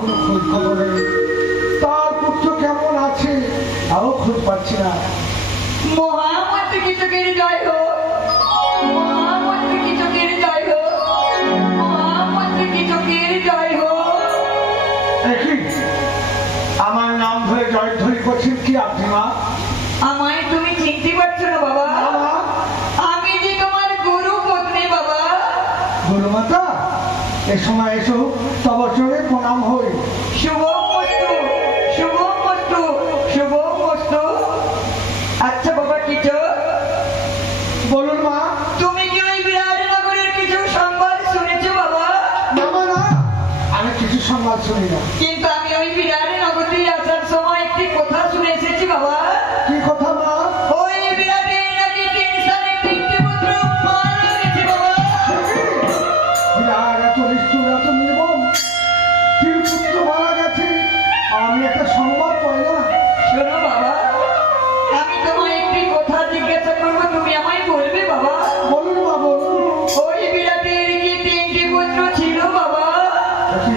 কোনো খোঁজ খবর নেই। তার পুত্র কেমন আছে তাও খোঁজ পাচ্ছি না। মহামন্ত্রী কৃষকের জয় হোক, মহামন্ত্রী কৃষকের জয় হোক, মহামন্ত্রী কৃষকের জয় হোক। দেখি আমার নাম ধরে জয়ধ্বনি করছেন কি আপনি মা? আমায় তুমি চিনতে পারছো না বাবা? বাবা, আমি যে তোমার গুরু পত্নী বাবা। গুরুমাতা, এ সময় এসো, তব চরণে প্রণাম হই। শুভমস্তু, শুভমস্তু, শুভমস্তু। আচ্ছা বাবা কৃষক, বলুন মা। তুমি কি ওই বিরাটনগরের কিছু সংবাদ শুনেছো বাবা? না মা, না, আমি কিছু সংবাদ শুনি না। কিন্তু আমি ওই বিরাটনগরী আসার সময় একটি কথা শুনে এসেছি বাবা। কি কথা মা? ওই বিরাটের নাকি 3 সালে 3টি পুত্র মারা গেছে বাবা। বিরাট এত নিষ্ঠুর, এত নির্মম, 3 পুত্র মারা গেছে, আমি একটা সংবাদ পাই না। শোনো বাবা, আমি তোমায় একটি কথা জিজ্ঞাসা করবো, তুমি আমায় বলবে বাবা? বলুন মা, বলুন। ওই বিরাটের কি 3টি পুত্র ছিল বাবা? দেখি,